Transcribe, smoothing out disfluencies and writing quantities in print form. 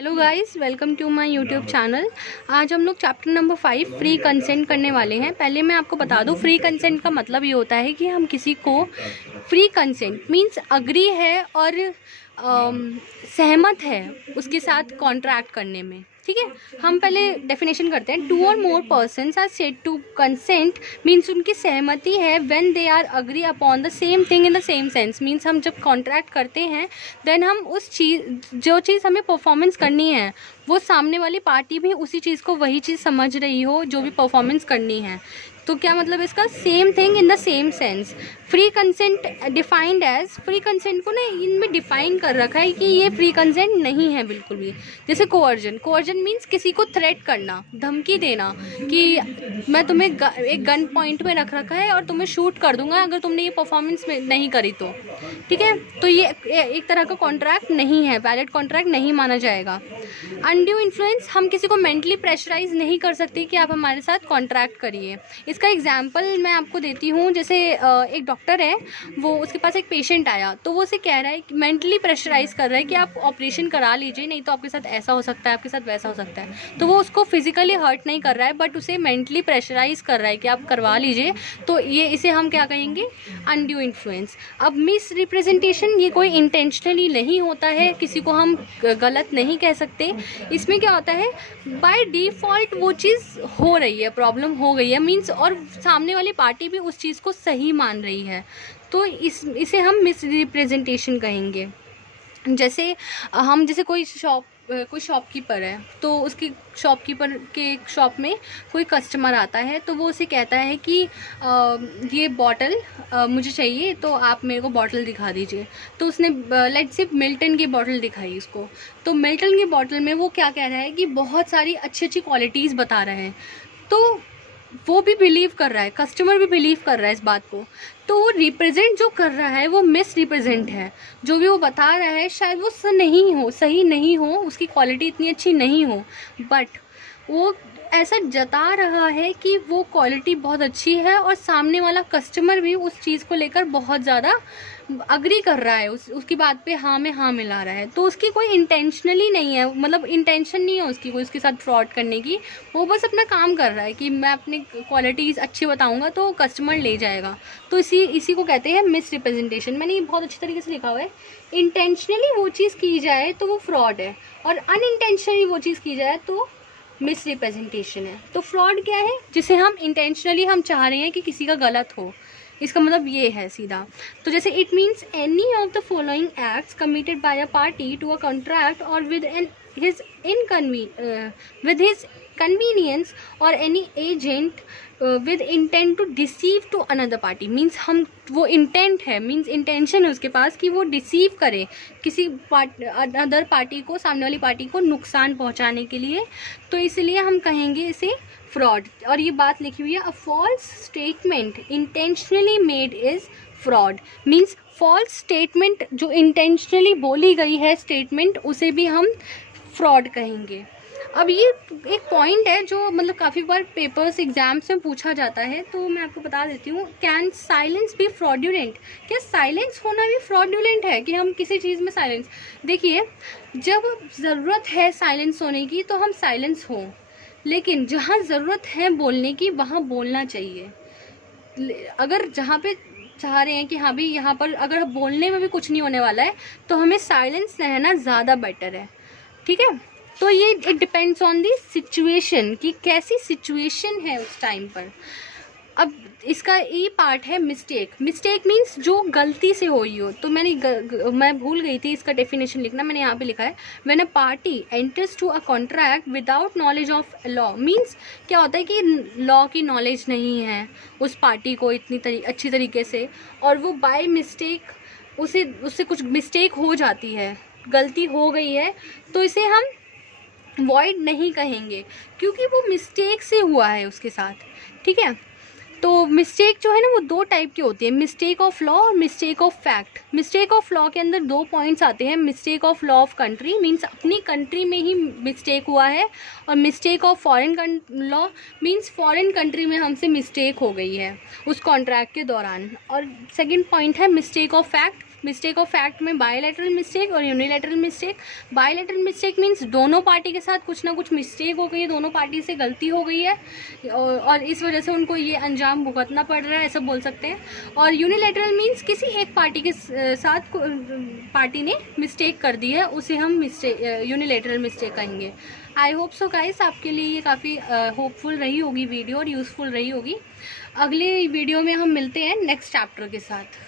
Hello guys, welcome to my YouTube channel. आज हम लोग चैप्टर नंबर 5 फ्री कंसेंट करने वाले हैं। पहले मैं आपको बता दूं, फ्री कंसेंट का मतलब ये होता है कि हम किसी को फ्री कंसेंट मींस अग्री है और सहमत है उसके साथ कॉन्ट्रैक्ट करने में। ठीक है, हम पहले डेफिनेशन करते हैं। 2 और more persons are said to consent means उनकी सहमति है when they are agree upon the same thing in the same sense. Means हम जब कॉन्ट्रैक्ट करते हैं देन हम उस चीज़ जो चीज़ हमें परफॉर्मेंस करनी है वो सामने वाली पार्टी भी उसी चीज़ को वही चीज़ समझ रही हो जो भी परफॉर्मेंस करनी है। तो क्या मतलब इसका, same thing in the same sense. Free consent defined as, free consent को ना इनमें डिफाइन कर रखा है कि ये फ्री कंसेंट नहीं है बिल्कुल भी। जैसे कोअर्जन, कोअर्जन मीन्स किसी को थ्रेट करना, धमकी देना कि मैं तुम्हें एक गन पॉइंट में रख रखा है और तुम्हें शूट कर दूंगा अगर तुमने ये परफॉर्मेंस में नहीं करी तो। ठीक है, तो ये एक तरह का कॉन्ट्रैक्ट नहीं है, वैलिड कॉन्ट्रैक्ट नहीं माना जाएगा। अनड्यू इन्फ्लुएंस, हम किसी को मेंटली प्रेशराइज नहीं कर सकते कि आप हमारे साथ कॉन्ट्रैक्ट करिए। इसका एग्जांपल मैं आपको देती हूँ। जैसे एक डॉक्टर है, वो उसके पास एक पेशेंट आया तो वो उसे कह रहा है, मेंटली प्रेशराइज कर रहा है कि आप ऑपरेशन करा लीजिए, नहीं तो आपके साथ ऐसा हो सकता है, आपके साथ वैसा हो सकता है। तो वो उसको फिजिकली हर्ट नहीं कर रहा है बट उसे मेंटली प्रेशराइज कर रहा है कि आप करवा लीजिए। तो इसे हम क्या कहेंगे, अनड्यू इन्फ्लुएंस। अब मिस रिप्रेजेंटेशन, ये कोई इंटेंशनली नहीं होता है, किसी को हम गलत नहीं कह सकते। इसमें क्या होता है, बाय डिफ़ॉल्ट वो चीज़ हो रही है, प्रॉब्लम हो गई है मीन्स, और सामने वाली पार्टी भी उस चीज़ को सही मान रही है, तो इसे हम मिस रिप्रेजेंटेशन कहेंगे। जैसे कोई शॉपकीपर है, तो उसकी शॉपकीपर के एक शॉप में कोई कस्टमर आता है तो वो उसे कहता है कि ये बॉटल मुझे चाहिए, तो आप मेरे को बॉटल दिखा दीजिए। तो उसने लेट्स से मिल्टन की बॉटल दिखाई उसको। तो मिल्टन की बॉटल में वो क्या कह रहा है कि बहुत सारी अच्छी अच्छी क्वालिटीज़ बता रहे हैं। तो वो भी बिलीव कर रहा है, कस्टमर भी बिलीव कर रहा है इस बात को। तो वो रिप्रेजेंट जो कर रहा है वो मिस रिप्रेजेंट है। जो भी वो बता रहा है शायद वो सही नहीं हो, उसकी क्वालिटी इतनी अच्छी नहीं हो, बट वो ऐसा जता रहा है कि वो क्वालिटी बहुत अच्छी है और सामने वाला कस्टमर भी उस चीज़ को लेकर बहुत ज़्यादा अग्री कर रहा है, उसकी बात पे हाँ में हाँ मिला रहा है। तो उसकी कोई इंटेंशनली नहीं है, मतलब इंटेंशन नहीं है उसकी कोई उसके साथ फ्रॉड करने की। वो बस अपना काम कर रहा है कि मैं अपनी क्वालिटीज़ अच्छी बताऊंगा तो कस्टमर ले जाएगा। तो इसी को कहते हैं मिस रिप्रेजेंटेशन। मैंने ये बहुत अच्छी तरीके से लिखा हुआ है। इंटेंशनली वो चीज़ की जाए तो वो फ्रॉड है, और अनइंटेंशनली वो चीज़ की जाए तो मिस रिप्रेजेंटेशन है। तो फ्रॉड क्या है, जिसे हम इंटेंशनली हम चाह रहे हैं कि किसी का गलत हो, इसका मतलब ये है सीधा। तो जैसे it means any of the following acts committed by a party to a contract और विद हिज कन्वीनियंस और any agent with intent to deceive to another party. Means हम वो इंटेंट है, मीन्स इंटेंशन है उसके पास कि वो डिसीव करे किसी अदर पार्टी को, सामने वाली पार्टी को नुकसान पहुंचाने के लिए। तो इसलिए हम कहेंगे इसे फ्रॉड। और ये बात लिखी हुई है, a false statement intentionally made is fraud. Means false statement जो इंटेंशनली बोली गई है स्टेटमेंट, उसे भी हम फ्रॉड कहेंगे। अब ये एक पॉइंट है जो मतलब काफ़ी बार पेपर्स एग्जाम्स में पूछा जाता है, तो मैं आपको बता देती हूँ। कैन साइलेंस बी फ्रॉड्यूलेंट, क्या साइलेंस होना भी फ्रॉड्यूलेंट है कि हम किसी चीज़ में साइलेंस। देखिए, जब ज़रूरत है साइलेंस होने की तो हम साइलेंस हों, लेकिन जहाँ ज़रूरत है बोलने की वहाँ बोलना चाहिए। अगर जहाँ पे चाह रहे हैं कि हाँ भाई यहाँ पर अगर बोलने में भी कुछ नहीं होने वाला है तो हमें साइलेंस रहना ज़्यादा बेटर है। ठीक है, तो ये it depends on the situation कि कैसी सिचुएशन है उस टाइम पर। अब इसका ये पार्ट है मिस्टेक। मिस्टेक मीन्स जो गलती से हुई हो। तो मैं भूल गई थी इसका डेफिनेशन लिखना, मैंने यहाँ पे लिखा है, when a party enters to a contract without knowledge of law. Means क्या होता है कि लॉ की नॉलेज नहीं है उस पार्टी को इतनी अच्छी तरीके से, और वो बाय मिस्टेक उससे कुछ मिस्टेक हो जाती है, गलती हो गई है, तो इसे हम वॉइड नहीं कहेंगे क्योंकि वो मिस्टेक से हुआ है उसके साथ। ठीक है, तो मिस्टेक जो है ना वो 2 टाइप की होती है, मिस्टेक ऑफ लॉ और mistake of fact. Mistake of law के अंदर 2 पॉइंट्स आते हैं। Mistake of law of country means अपनी कंट्री में ही मिस्टेक हुआ है, और mistake of foreign law means foreign country में हमसे मिस्टेक हो गई है उस कॉन्ट्रैक्ट के दौरान। और सेकंड पॉइंट है mistake of fact. Mistake of fact में बायलैटरल मिस्टेक और unilateral mistake. Bilateral mistake means दोनों पार्टी के साथ कुछ ना कुछ मिस्टेक हो गई है, दोनों पार्टी से गलती हो गई है और इस वजह से उनको ये अंजाम भुगतना पड़ रहा है, ऐसा बोल सकते हैं। और यूनिलैटरल मीन्स किसी एक पार्टी के साथ पार्टी ने मिस्टेक कर दी है, उसे हम यूनिलैटरल मिस्टेक कहेंगे। आई होप सो गाइस आपके लिए ये काफ़ी होपफुल रही होगी वीडियो और यूज़फुल रही होगी। अगले वीडियो में हम मिलते हैं नेक्स्ट चैप्टर के साथ।